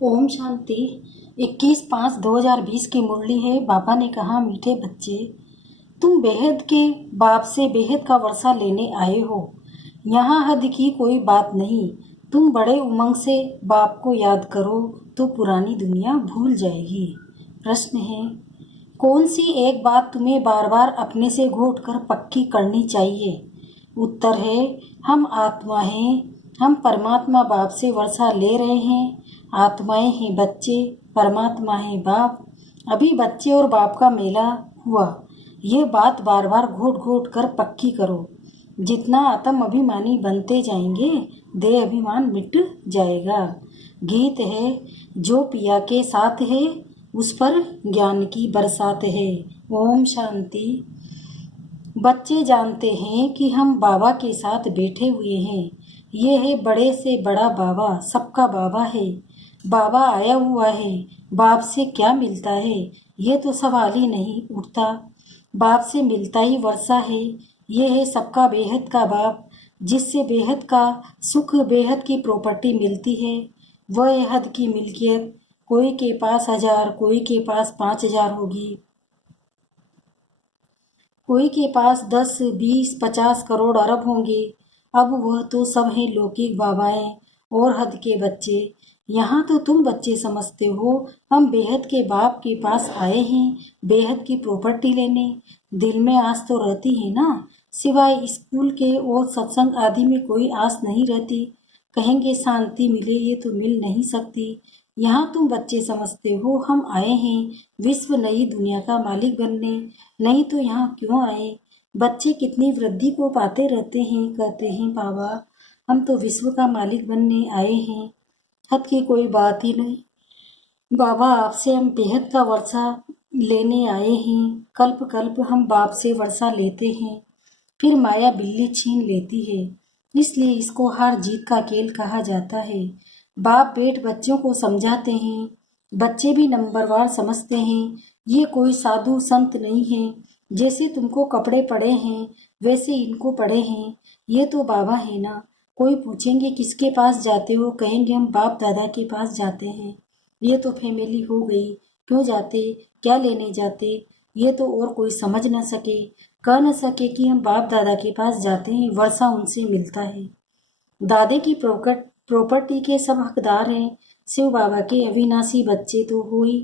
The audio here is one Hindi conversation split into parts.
ओम शांति। 21/5/2020 की मुरली है। बाबा ने कहा, मीठे बच्चे, तुम बेहद के बाप से बेहद का वर्षा लेने आए हो। यहाँ हद की कोई बात नहीं। तुम बड़े उमंग से बाप को याद करो तो पुरानी दुनिया भूल जाएगी। प्रश्न है, कौन सी एक बात तुम्हें बार बार अपने से घोट कर पक्की करनी चाहिए? उत्तर है, हम आत्मा हैं। हम परमात्मा बाप से वर्षा ले रहे हैं। आत्माएं हैं बच्चे, परमात्मा है बाप। अभी बच्चे और बाप का मेला हुआ। ये बात बार बार घोट घोट कर पक्की करो। जितना आत्म अभिमानी बनते जाएंगे, देह अभिमान मिट जाएगा। गीत है, जो पिया के साथ है उस पर ज्ञान की बरसात है। ओम शांति। बच्चे जानते हैं कि हम बाबा के साथ बैठे हुए हैं। ये है बड़े से बड़ा बाबा, सबका बाबा है। बाबा आया हुआ है, बाप से क्या मिलता है, ये तो सवाल ही नहीं उठता। बाप से मिलता ही वर्षा है। ये है सबका बेहद का बाप, जिससे बेहद का सुख, बेहद की प्रॉपर्टी मिलती है। वह है हद की मिल्कियत। कोई के पास 1000, कोई के पास 5000 होगी, कोई के पास 10, 20, 50 करोड़ अरब होंगे। अब वह तो सब हैं लौकिक बाबाएं और हद के बच्चे। यहाँ तो तुम बच्चे समझते हो हम बेहद के बाप के पास आए हैं बेहद की प्रॉपर्टी लेने। दिल में आस तो रहती है ना, सिवाय स्कूल के और सत्संग आदि में कोई आस नहीं रहती। कहेंगे शांति मिले, ये तो मिल नहीं सकती। यहाँ तुम बच्चे समझते हो हम आए हैं विश्व नई दुनिया का मालिक बनने। नहीं तो यहाँ क्यों आए? बच्चे कितनी वृद्धि को पाते रहते हैं, कहते हैं बाबा हम तो विश्व का मालिक बनने आए हैं। हद की कोई बात ही नहीं। बाबा आपसे हम बेहद का वर्षा लेने आए हैं। कल्प कल्प हम बाप से वर्षा लेते हैं, फिर माया बिल्ली छीन लेती है। इसलिए इसको हार जीत का खेल कहा जाता है। बाप बेट बच्चों को समझाते हैं, बच्चे भी नंबरवार समझते हैं। ये कोई साधु संत नहीं है। जैसे तुमको कपड़े पड़े हैं वैसे इनको पड़े हैं। ये तो बाबा है ना। कोई पूछेंगे किसके पास जाते हो, कहेंगे हम बाप दादा के पास जाते हैं। ये तो फैमिली हो गई, क्यों जाते, क्या लेने जाते? ये तो और कोई समझ न सके, कह न सके कि हम बाप दादा के पास जाते हैं, वर्षा उनसे मिलता है। दादे की प्रॉपर्टी के सब हकदार हैं। शिव बाबा के अविनाशी बच्चे तो हो ही,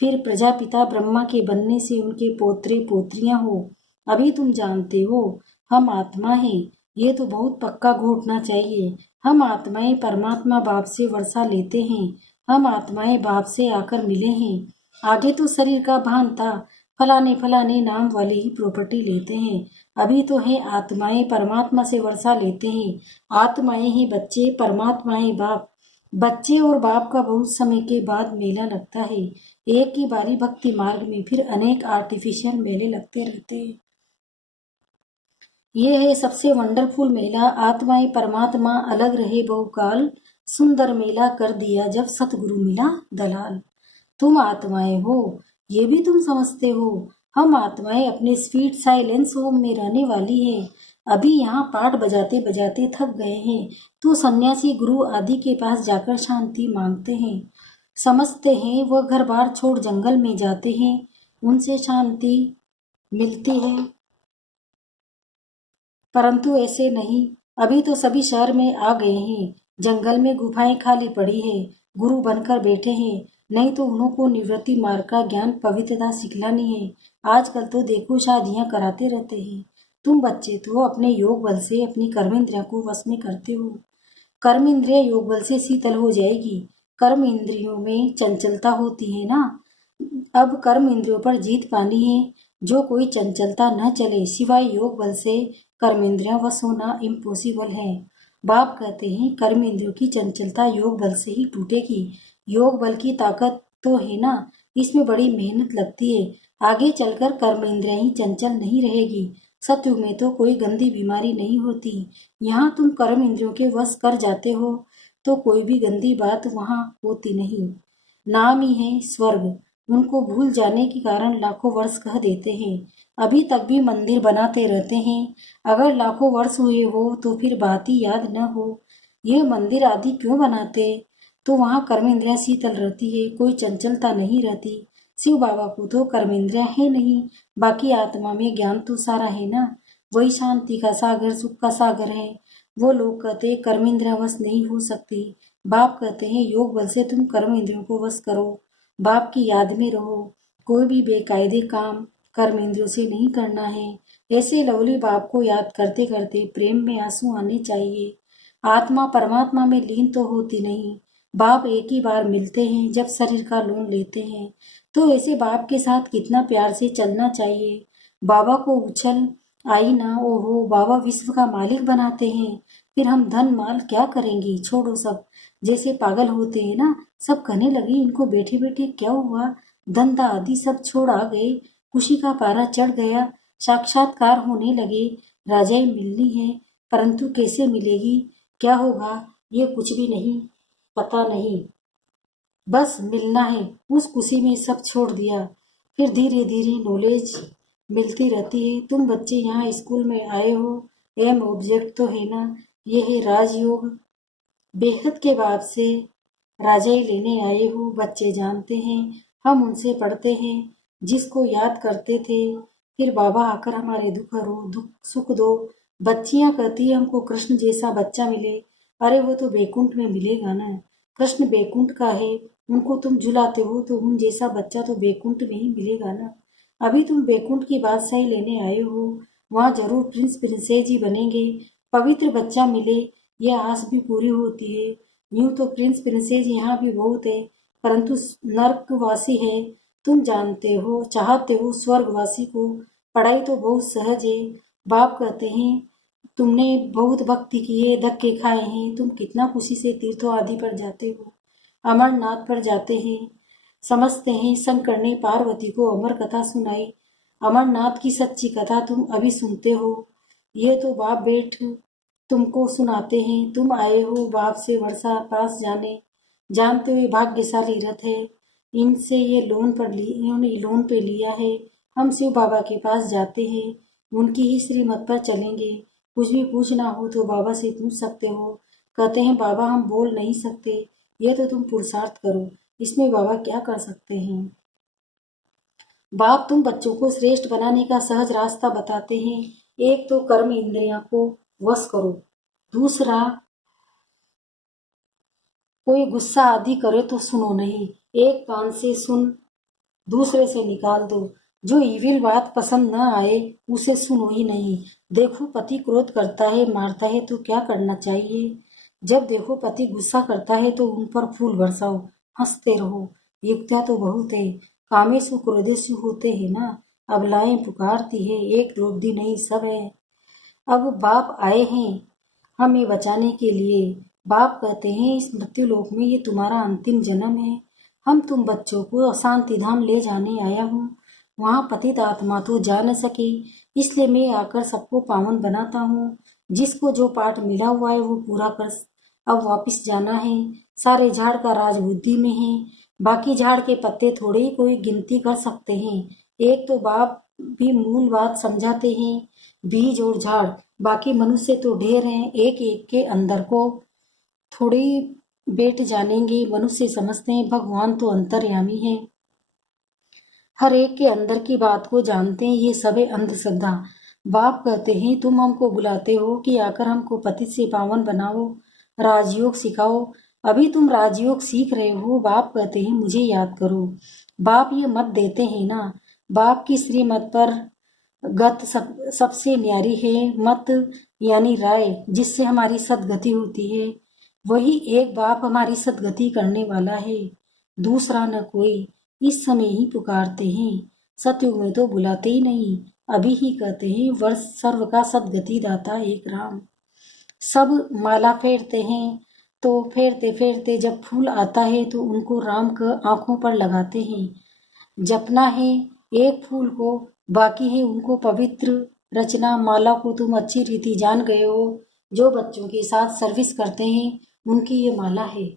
फिर प्रजापिता ब्रह्मा के बनने से उनके पोत्रे पोत्रियां हो। अभी तुम जानते हो हम आत्मा हैं। ये तो बहुत पक्का घोटना चाहिए। हम आत्माएं परमात्मा बाप से वर्षा लेते हैं। हम आत्माएं बाप से आकर मिले हैं। आगे तो शरीर का भान था, फलाने फलाने नाम वाली ही प्रॉपर्टी लेते हैं। अभी तो है आत्माएं परमात्मा से वर्षा लेते हैं। आत्माएं ही बच्चे, परमात्माएं बाप। बच्चे और बाप का बहुत समय के बाद मेला लगता है। एक ही बारी भक्ति मार्ग में, फिर अनेक आर्टिफिशियल मेले लगते रहते हैं। ये है सबसे वंडरफुल मेला। आत्माएं परमात्मा अलग रहे बहुकाल, सुंदर मेला कर दिया जब सतगुरु मिला दलाल। तुम आत्माएं हो, ये भी तुम समझते हो। हम आत्माएं अपने स्वीट साइलेंस होम में रहने वाली हैं। अभी यहाँ पाठ बजाते बजाते थक गए हैं तो सन्यासी गुरु आदि के पास जाकर शांति मांगते हैं। समझते हैं वह घर बार छोड़ जंगल में जाते हैं, उनसे शांति मिलती है। परंतु ऐसे नहीं। अभी तो सभी शहर में आ गए हैं। जंगल में गुफाएं खाली पड़ी है, गुरु बनकर बैठे हैं। नहीं तो उन्हों निवृत्ति मार्ग का ज्ञान पवित्रता सिखलानी है। आजकल तो देखो शादियां कराते रहते हैं। तुम बच्चे तो अपने योग बल से अपनी कर्मेंद्रिया को वश में करते हो। कर्म इंद्रिय योग बल से शीतल हो जाएगी। कर्म इंद्रियों में चंचलता होती है ना। अब कर्म इंद्रियों पर जीत पानी है। जो कोई चंचलता न चले, सिवाय योग बल से कर्म इंद्रियां वश होना इम्पॉसिबल है। बाप कहते हैं कर्म इंद्रियों की चंचलता योग बल से ही टूटेगी। योग बल की ताकत तो है ना, इसमें बड़ी मेहनत लगती है। आगे चलकर कर्म इंद्रियां ही चंचल नहीं रहेगी। सत्युग में तो कोई गंदी बीमारी नहीं होती। यहाँ तुम कर्म इंद्रियों के वश कर जाते हो तो कोई भी गंदी बात वहाँ होती नहीं। नाम ही है स्वर्ग। उनको भूल जाने के कारण लाखों वर्ष कह देते हैं। अभी तक भी मंदिर बनाते रहते हैं। अगर लाखों वर्ष हुए हो तो फिर बात ही याद न हो। ये मंदिर आदि क्यों बनाते? तो वहाँ कर्मेंद्रियाँ शीतल रहती है, कोई चंचलता नहीं रहती। शिव बाबा को तो कर्मेंद्रियाँ है नहीं, बाकी आत्मा में ज्ञान तो सारा है ना। वही शांति का सागर, सुख का सागर है। वो लोग कहते हैं कर्मेंद्रियाँ वश नहीं हो सकती। बाप कहते हैं योग बल से तुम कर्म इंद्रियों को वश करो, बाप की याद में रहो। कोई भी बेकायदे काम कर्म इंद्रियों से नहीं करना है। ऐसे लवली बाप को याद करते करते प्रेम में आंसू आने चाहिए। आत्मा परमात्मा में लीन तो होती नहीं। बाप एक ही बार मिलते हैं जब शरीर का लोन लेते हैं। तो ऐसे बाप के साथ कितना प्यार से चलना चाहिए। बाबा को उछल आई ना, ओहो बाबा विश्व का मालिक बनाते हैं, फिर हम धन माल क्या करेंगे, छोड़ो सब। जैसे पागल होते हैं ना, सब कहने लगे इनको बैठे बैठे क्या हुआ, धंधा आदि सब छोड़ आ गए, खुशी का पारा चढ़ गया, साक्षात्कार होने लगे, राजाई मिलनी है, परंतु कैसे मिलेगी, क्या होगा, ये कुछ भी नहीं पता नहीं, बस मिलना है। उस खुशी में सब छोड़ दिया। फिर धीरे धीरे नॉलेज मिलती रहती है। तुम बच्चे यहाँ स्कूल में आए हो, एम ऑब्जेक्ट तो है ना, ये है राजयोग। बेहद के बाप से राजाई लेने आए हो, बच्चे जानते हैं, हम उनसे पढ़ते हैं, जिसको याद करते थे। फिर बाबा आकर हमारे दुख सुख दो। बच्चियां कहती है हमको कृष्ण जैसा बच्चा मिले। अरे वो तो बैकुंठ में मिलेगा ना, कृष्ण बैकुंठ का है, उनको तुम झुलाते हो तो उन जैसा बच्चा तो बैकुंठ में ही मिलेगा ना। अभी तुम बैकुंठ की बादशाही लेने आए हो, वहाँ जरूर प्रिंस प्रिंसेस ही बनेंगे, पवित्र बच्चा मिले, यह आस भी पूरी होती है। यूं तो प्रिंस प्रिंसेस यहाँ भी बहुत है, परंतु नर्कवासी है। तुम जानते हो, चाहते हो स्वर्गवासी को। पढ़ाई तो बहुत सहज है। बाप कहते हैं तुमने बहुत भक्ति की है, धक्के खाए हैं, तुम कितना खुशी से तीर्थों आदि पर जाते हो, अमरनाथ पर जाते हैं। समझते हैं शंकर ने पार्वती को अमर कथा सुनाई, अमरनाथ की सच्ची कथा तुम अभी सुनते हो। ये तो बाप बेट तुमको सुनाते हैं। तुम आए हो बाप से वर्षा पास जाने, जानते हुए भाग्यशाली रथ है, इनसे ये इन्होंने लोन पे लिया है। हम शिव बाबा के पास जाते हैं, उनकी ही श्रीमत पर चलेंगे। कुछ भी पूछना हो तो बाबा से पूछ सकते हो। कहते हैं बाबा हम बोल नहीं सकते, ये तो तुम पुरुषार्थ करो, इसमें बाबा क्या कर सकते हैं। बाप तुम बच्चों को श्रेष्ठ बनाने का सहज रास्ता बताते हैं। एक तो कर्म इंद्रियों को वश करो, दूसरा कोई गुस्सा आदि करे तो सुनो नहीं, एक कान से सुन दूसरे से निकाल दो। जो इविल बात पसंद न आए उसे सुनो ही नहीं। देखो पति क्रोध करता है, मारता है तो क्या करना चाहिए। जब देखो पति गुस्सा करता है तो उन पर फूल बरसाओ, हंसते रहो। युक्तियाँ तो बहुत है, कामेशु क्रोधेशु होते हैं ना। अबलाएं पुकारती है, एक द्रौपदी नहीं सब है। अब बाप आए हैं हमें बचाने के लिए। बाप कहते हैं इस मृत्युलोक में ये तुम्हारा अंतिम जन्म है। हम तुम बच्चों को अशांति धाम ले जाने आया हूँ। वहाँ पतित आत्मा तो जा न सके, इसलिए मैं आकर सबको पावन बनाता हूँ। जिसको जो पाठ मिला हुआ है वो पूरा कर। अब वापिस जाना है। सारे झाड़ का राज बुद्धि में है, बाकी झाड़ के पत्ते थोड़े ही कोई गिनती कर सकते हैं। एक तो बाप भी मूल बात समझाते हैं, बीज और झाड़, बाकी मनुष्य तो ढेर हैं, एक एक के अंदर को थोड़ी बैठ जानेंगे। मनुष्य समझते हैं भगवान तो अंतर्यामी है, हर एक के अंदर की बात को जानते हैं, ये सब है अंधश्रद्धा। बाप कहते हैं तुम हमको बुलाते हो कि आकर हमको पतित से पावन बनाओ, राजयोग सिखाओ। अभी तुम राजयोग सीख रहे हो। बाप कहते हैं मुझे याद करो। बाप ये मत देते हैं ना, बाप की श्रीमत पर गत सबसे न्यारी है मत, यानी राय, जिससे हमारी सदगति होती है। वही एक बाप हमारी सदगति करने वाला है, दूसरा न कोई। इस समय ही पुकारते हैं, सतयुग में तो बुलाते ही नहीं। अभी ही कहते हैं वर्ष सर्व का सदगति दाता एक राम। सब माला फेरते हैं, तो फेरते फेरते जब फूल आता है तो उनको राम का आंखों पर लगाते हैं। जपना है एक फूल को, बाकी है उनको पवित्र रचना। माला को तुम अच्छी रीति जान गए हो, जो बच्चों के साथ सर्विस करते हैं उनकी ये माला है।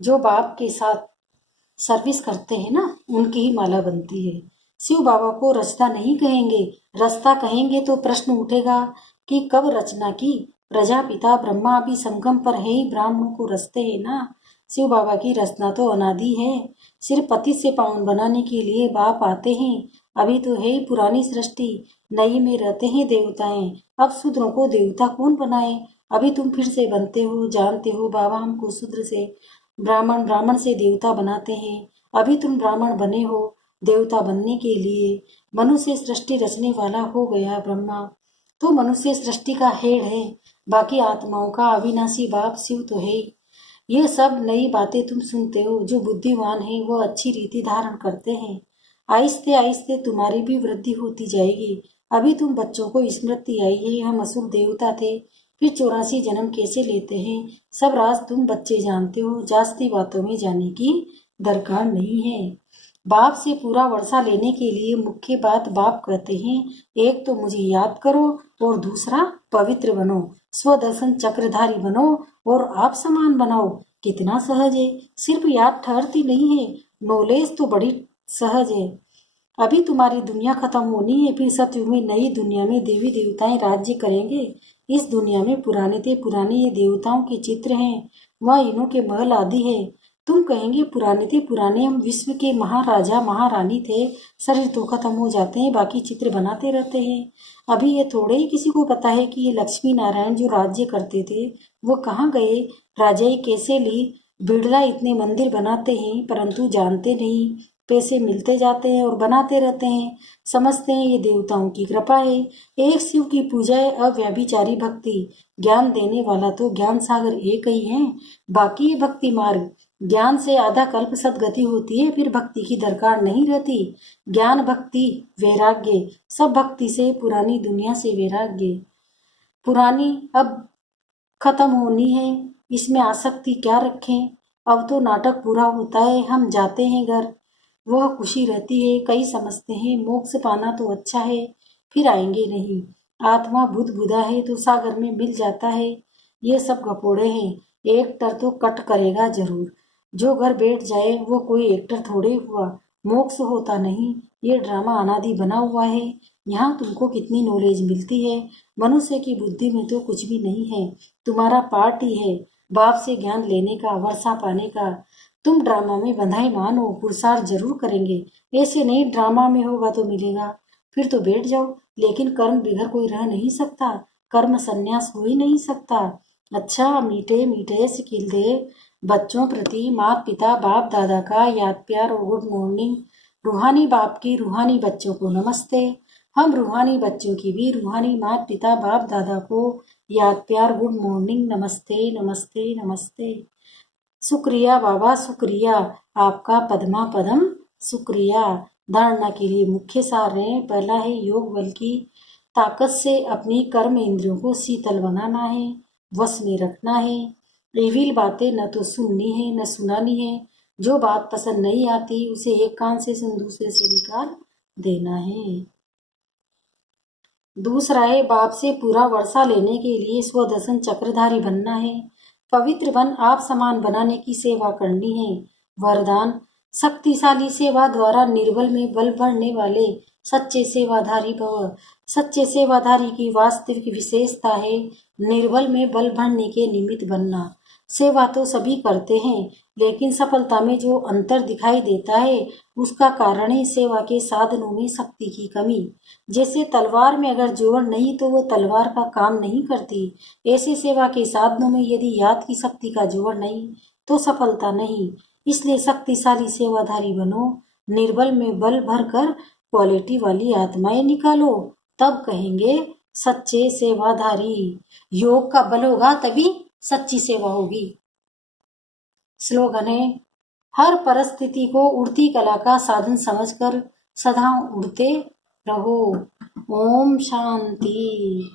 जो बाप के साथ सर्विस करते हैं ना, उनकी ही माला बनती है। शिव बाबा को रचना नहीं कहेंगे, रास्ता कहेंगे तो प्रश्न उठेगा कि कब रचना की, प्रजापिता ब्रह्मा भी संगम पर है ही, ब्राह्मणों को रचते हैं ना। शिव बाबा की रचना तो अनादि है। सिर्फ पति से पावन बनाने के लिए बाप आते हैं। अभी तो है ही पुरानी सृष्टि, नई में रहते हैं देवताएं। अब शूद्रों को देवता कौन बनाए? अभी तुम फिर से बनते हो। जानते हो बाबा हमको शूद्र से ब्राह्मण, ब्राह्मण से देवता बनाते हैं। अभी तुम ब्राह्मण बने हो देवता बनने के लिए। मनुष्य सृष्टि रचने वाला हो गया ब्रह्मा, तो मनुष्य सृष्टि का हेड है। बाकी आत्माओं का अविनाशी बाप शिव तो है ही। ये सब नई बातें तुम सुनते हो। जो बुद्धिमान है वो अच्छी रीति धारण करते हैं। आहिस्ते आहिस्ते तुम्हारी भी वृद्धि होती जाएगी। अभी तुम बच्चों को स्मृति आई है, हम असुर देवता थे, फिर 84 जन्म कैसे लेते हैं, सब राज तुम बच्चे जानते हो। जास्ती बातों में जाने की दरकार नहीं है। बाप से पूरा वर्षा लेने के लिए मुख्य बात बाप कहते हैं, एक तो मुझे याद करो और दूसरा पवित्र बनो, स्वदर्शन चक्रधारी बनो और आप समान बनाओ। कितना सहज है। सिर्फ याद ठहरती नहीं है, नॉलेज तो बड़ी सहज है। अभी तुम्हारी दुनिया खत्म होनी है, फिर सतयुग में नई दुनिया में देवी देवताएं राज्य करेंगे। इस दुनिया में पुराने ये देवताओं के चित्र हैं, वह इन्हों के महल आदि है। तुम कहेंगे पुराने हम विश्व के महाराजा महारानी थे। शरीर तो खत्म हो जाते हैं, बाकी चित्र बनाते रहते हैं। अभी ये थोड़े ही किसी को पता है कि ये लक्ष्मी नारायण जो राज्य करते थे वो कहाँ गए, राजाई कैसे ली। बिड़ला इतने मंदिर बनाते हैं परंतु जानते नहीं, पैसे मिलते जाते हैं और बनाते रहते हैं। समझते हैं ये देवताओं की कृपा है। एक शिव की पूजा है, अव्यभिचारी भक्ति। ज्ञान देने वाला तो ज्ञान सागर एक ही है। बाकी ये भक्ति मार्ग, ज्ञान से आधा कल्प सदगति होती है, फिर भक्ति की दरकार नहीं रहती। ज्ञान भक्ति वैराग्य, सब भक्ति से, पुरानी दुनिया से वैराग्य। पुरानी अब खत्म होनी है, इसमें आसक्ति क्या रखें। अब तो नाटक पूरा होता है, हम जाते हैं घर, वह खुशी रहती है। कई समझते हैं मोक्ष पाना तो अच्छा है, फिर आएंगे नहीं। आत्मा बुध बुधा है तो सागर में मिल जाता है। ये सब गपोड़े हैं, एक्टर तो कट करेगा जरूर। जो घर बैठ जाए वो कोई एक्टर थोड़े हुआ। मोक्ष होता नहीं, ये ड्रामा अनादि बना हुआ है। यहाँ तुमको कितनी नॉलेज मिलती है, मनुष्य की बुद्धि में तो कुछ भी नहीं है। तुम्हारा पार्ट ही है बाप से ज्ञान लेने का, वर्षा पाने का। तुम ड्रामा में बंधाईमान हो, पुरुषार्थ जरूर करेंगे। ऐसे नहीं ड्रामा में होगा तो मिलेगा, फिर तो बैठ जाओ। लेकिन कर्म बिगड़ कोई रह नहीं सकता, कर्म संन्यास हो ही नहीं सकता। अच्छा मीठे मीठे सिखिल दे बच्चों प्रति माता पिता बाप दादा का याद प्यार और गुड मॉर्निंग। रूहानी बाप की रूहानी बच्चों को नमस्ते। हम रूहानी बच्चों की भी रूहानी माता पिता बाप दादा को याद प्यार गुड मॉर्निंग, नमस्ते नमस्ते नमस्ते। शुक्रिया बाबा शुक्रिया, आपका पद्मा पदम शुक्रिया। धारणा के लिए मुख्य सार है, पहला है योग बल की ताकत से अपनी कर्म इंद्रियों को शीतल बनाना है, वश में रखना है। इविल बातें न तो सुननी है न सुनानी है। जो बात पसंद नहीं आती उसे एक कान से सुन दूसरे से निकाल देना है। दूसरा है बाप से पूरा वर्षा लेने के लिए स्वदर्शन चक्रधारी बनना है। पवित्र बन आप समान बनाने की सेवा करनी है। वरदान, शक्तिशाली सेवा द्वारा निर्बल में बल भरने वाले सच्चे सेवाधारी भव। सच्चे सेवाधारी की वास्तविक विशेषता है निर्बल में बल भरने के निमित्त बनना। सेवा तो सभी करते हैं, लेकिन सफलता में जो अंतर दिखाई देता है उसका कारण है सेवा के साधनों में शक्ति की कमी। जैसे तलवार में अगर जोर नहीं तो वो तलवार का काम नहीं करती, ऐसे सेवा के साधनों में यदि याद की शक्ति का जोर नहीं तो सफलता नहीं। इसलिए शक्तिशाली सेवाधारी बनो, निर्बल में बल भरकर क्वालिटी वाली आत्माएं निकालो, तब कहेंगे सच्चे सेवाधारी। योग का बल होगा तभी सच्ची सेवा होगी। स्लोगन है, हर परिस्थिति को उड़ती कला का साधन समझकर सदा उड़ते रहो। ओम शांति।